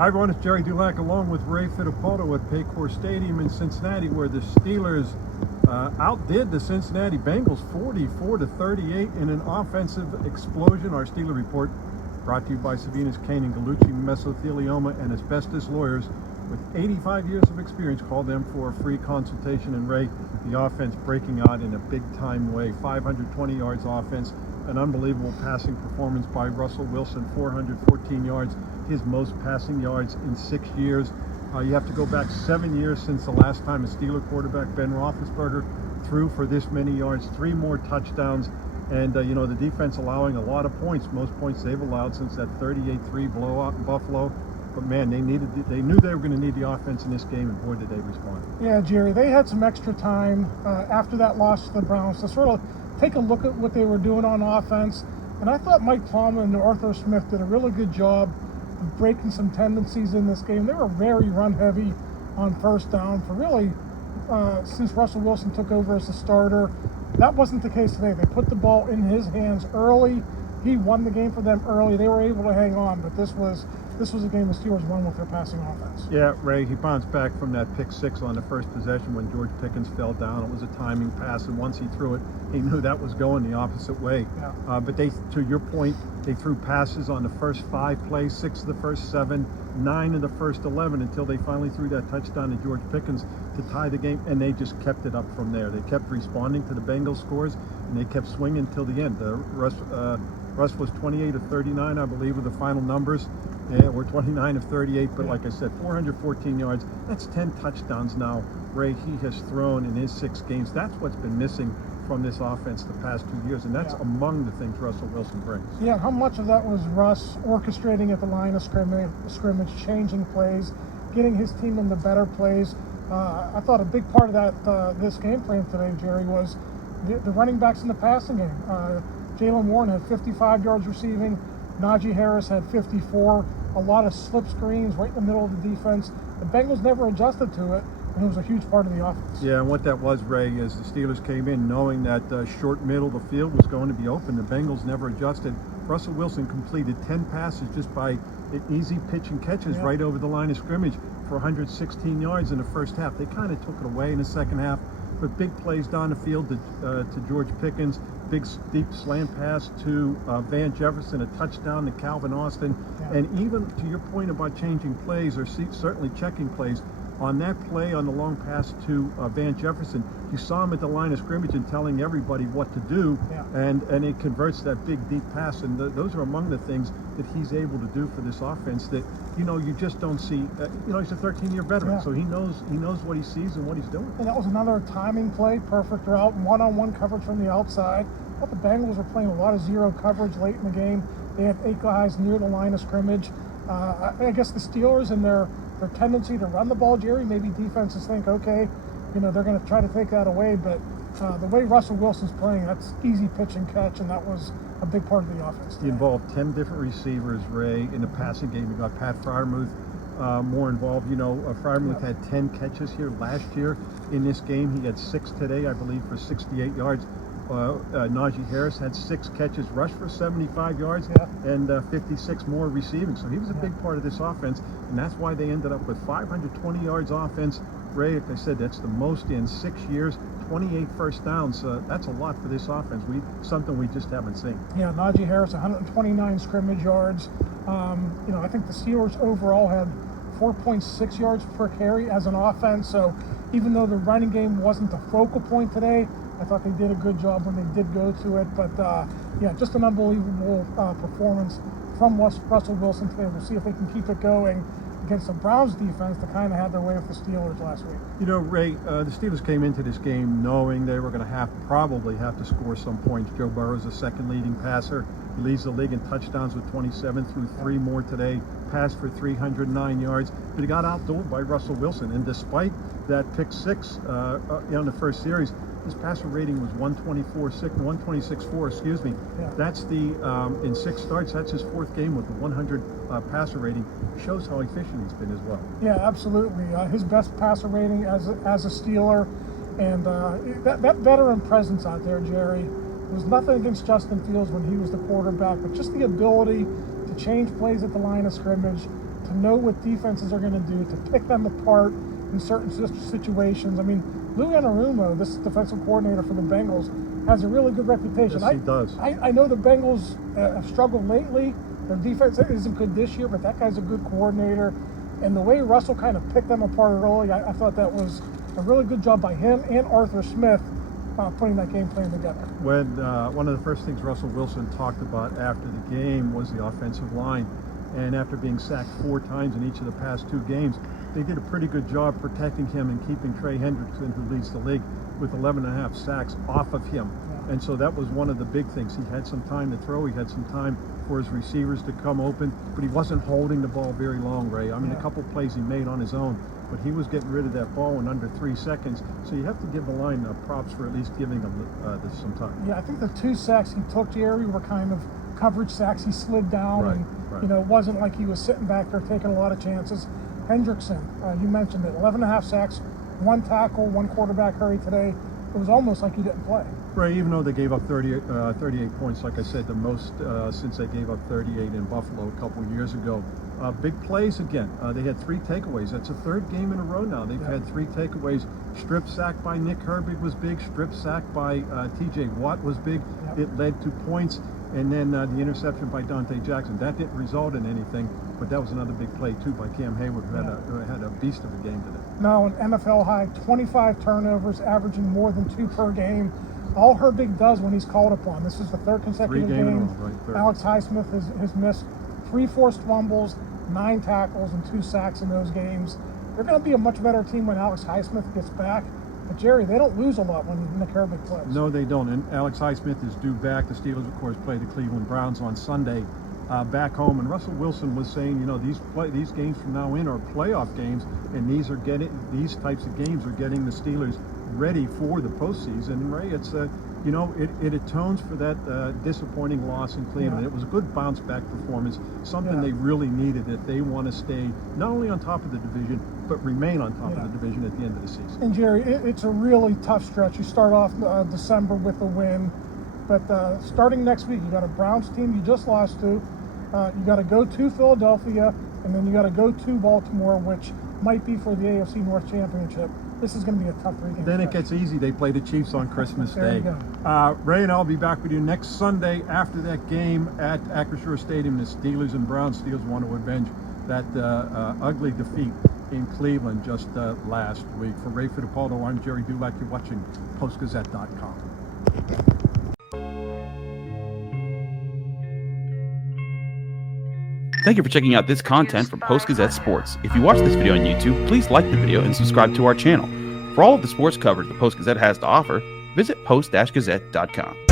Hi everyone, it's Gerry Dulac along with Ray Fittipaldo at Paycor Stadium in Cincinnati, where the Steelers outdid the Cincinnati Bengals 44-38 in an offensive explosion. Our Steeler Report brought to you by Savina's Kane and Gallucci Mesothelioma and Asbestos Lawyers with 85 years of experience. Call them for a free consultation. And Ray, the offense breaking out in a big-time way. 520 yards offense, an unbelievable passing performance by Russell Wilson, 414 yards, his most passing yards in 6 years. You have to go back 7 years since the last time a Steeler quarterback, Ben Roethlisberger, threw for this many yards, 3 more touchdowns. And, the defense allowing a lot of points, most points they've allowed since that 38-3 blowout in Buffalo. But, man, they knew they were going to need the offense in this game, and boy, did they respond. Yeah, Gerry, they had some extra time after that loss to the Browns to sort of take a look at what they were doing on offense. And I thought Mike Tomlin and Arthur Smith did a really good job of breaking some tendencies in this game. They were very run-heavy on first down for really, since Russell Wilson took over as the starter. That wasn't the case today. They put the ball in his hands early. He won the game for them early. They were able to hang on, but this was a game the Steelers won with their passing offense. Yeah, Ray, he bounced back from that pick six on the first possession when George Pickens fell down. It was a timing pass, and once he threw it, he knew that was going the opposite way. Yeah. But to your point, they threw passes on the first 5 plays, 6 of the first 7, 9 of the first 11, until they finally threw that touchdown to George Pickens to tie the game, and they just kept it up from there. They kept responding to the Bengals scores, and they kept swinging till the end. Russ was 28 of 39, I believe, with the final numbers. Yeah, we're 29 of 38, but like I said, 414 yards. That's 10 touchdowns now, Ray, he has thrown in his 6 games. That's what's been missing from this offense the past 2 years, and that's among the things Russell Wilson brings. Yeah, how much of that was Russ orchestrating at the line of scrimmage, changing plays, getting his team into better plays? I thought a big part of that this game plan today, Gerry, was the running backs in the passing game. Jaylen Warren had 55 yards receiving. Najee Harris had 54. A lot of slip screens right in the middle of the defense. The Bengals never adjusted to it, and it was a huge part of the offense. Yeah, and what that was, Ray, is the Steelers came in knowing that short middle of the field was going to be open. The Bengals never adjusted. Russell Wilson completed 10 passes just by easy pitch and catches right over the line of scrimmage for 116 yards in the first half. They kind of took it away in the second half, but big plays down the field to George Pickens, big deep slant pass to Van Jefferson, a touchdown to Calvin Austin. And even to your point about changing plays, or certainly checking plays, on that play on the long pass to Van Jefferson, you saw him at the line of scrimmage and telling everybody what to do, and it converts that big deep pass. And those are among the things that he's able to do for this offense that you just don't see. He's a 13-year veteran, so he knows what he sees and what he's doing. And that was another timing play, perfect route, one-on-one coverage from the outside. I thought the Bengals were playing a lot of zero coverage late in the game. They had 8 guys near the line of scrimmage. I guess the Steelers and their tendency to run the ball, Gerry, maybe defenses think, okay, they're going to try to take that away, but the way Russell Wilson's playing, that's easy pitch and catch, and that was a big part of the offense today. He involved 10 different receivers, Ray, in the passing game. You got Pat Freiermuth more involved. Freiermuth had 10 catches here last year in this game. He had 6 today, I believe, for 68 yards. Najee Harris had 6 catches, rushed for 75 yards, and 56 more receiving. So he was a big part of this offense, and that's why they ended up with 520 yards offense. Ray, like I said, that's the most in 6 years, 28 first downs. That's a lot for this offense. Something we just haven't seen. Yeah, Najee Harris, 129 scrimmage yards. I think the Steelers overall had 4.6 yards per carry as an offense. So even though the running game wasn't the focal point today, I thought they did a good job when they did go to it. But, just an unbelievable performance from Russell Wilson today. We'll see if they can keep it going against the Browns defense that kind of had their way with the Steelers last week. Ray, the Steelers came into this game knowing they were going to probably have to score some points. Joe Burrow is the second leading passer. He leads the league in touchdowns with 27, threw 3 more today, passed for 309 yards, but he got outdueled by Russell Wilson. And despite that pick 6 in the first series, his passer rating was 126.4, excuse me. That's in 6 starts, that's his 4th game with a 100 passer rating. Shows how efficient he's been as well. Yeah, absolutely. His best passer rating as a Steeler. And that veteran presence out there, Gerry, was nothing against Justin Fields when he was the quarterback, but just the ability to change plays at the line of scrimmage, to to know what defenses are going to do, to pick them apart in certain situations. I mean, Lou Anarumo, this defensive coordinator for the Bengals, has a really good reputation. Yes, he does. I know the Bengals have struggled lately. Their defense isn't good this year, but that guy's a good coordinator. And the way Russell kind of picked them apart early, I thought that was a really good job by him and Arthur Smith putting that game plan together. When one of the first things Russell Wilson talked about after the game was the offensive line. And after being sacked 4 times in each of the past 2 games, they did a pretty good job protecting him and keeping Trey Hendrickson, who leads the league, with 11.5 sacks off of him. Yeah. And so that was one of the big things. He had some time to throw. He had some time for his receivers to come open, but he wasn't holding the ball very long, Ray. I mean, a couple plays he made on his own, but he was getting rid of that ball in under 3 seconds. So you have to give the line props for at least giving him some time. Yeah, I think the 2 sacks he took, Gerry, were kind of coverage sacks. He slid down, right. You know, it wasn't like he was sitting back there taking a lot of chances. Hendrickson, you mentioned it, 11.5 sacks, 1 tackle, 1 quarterback hurry today. It was almost like he didn't play. Right, even though they gave up 38 points, like I said, the most since they gave up 38 in Buffalo a couple years ago. Big plays again. They had 3 takeaways. That's a 3rd game in a row now. They've had 3 takeaways. Strip sack by Nick Herbig was big. Strip sack by T.J. Watt was big. It led to points. And then the interception by Donte Jackson. That didn't result in anything, but that was another big play, too, by Cam Hayward, who had a beast of a game today. Now, an NFL high, 25 turnovers, averaging more than 2 per game. All Herbig does when he's called upon. This is the 3rd consecutive game. Right, Alex Highsmith has missed 3 forced fumbles, 9 tackles, and 2 sacks in those games. They're going to be a much better team when Alex Highsmith gets back. But, Gerry, they don't lose a lot when Nick Herbig plays. No, they don't. And Alex Highsmith is due back. The Steelers, of course, play the Cleveland Browns on Sunday back home. And Russell Wilson was saying, you know, these games from now in are playoff games, and these types of games are getting the Steelers ready for the postseason. And, Ray, it's you know, it atones for that disappointing loss in Cleveland. It was a good bounce-back performance, something they really needed if they want to stay not only on top of the division, but remain on top of the division at the end of the season. And, Gerry, it's a really tough stretch. You start off December with a win, but starting next week, you got a Browns team you just lost to. You got to go to Philadelphia, and then you got to go to Baltimore, which might be for the AFC North Championship. This is going to be a tough 3-game Then stretch. It gets easy. They play the Chiefs on Christmas There Day. you go. Ray and I will be back with you next Sunday after that game at Acrisure Stadium. The Steelers and Browns. Steelers want to avenge that ugly defeat in Cleveland just last week. For Ray Fittipaldo, I'm Gerry Dulac. You're watching Post-Gazette.com. Thank you for checking out this content from Post-Gazette Sports. If you watch this video on YouTube, please like the video and subscribe to our channel. For all of the sports coverage the Post-Gazette has to offer, visit post-gazette.com.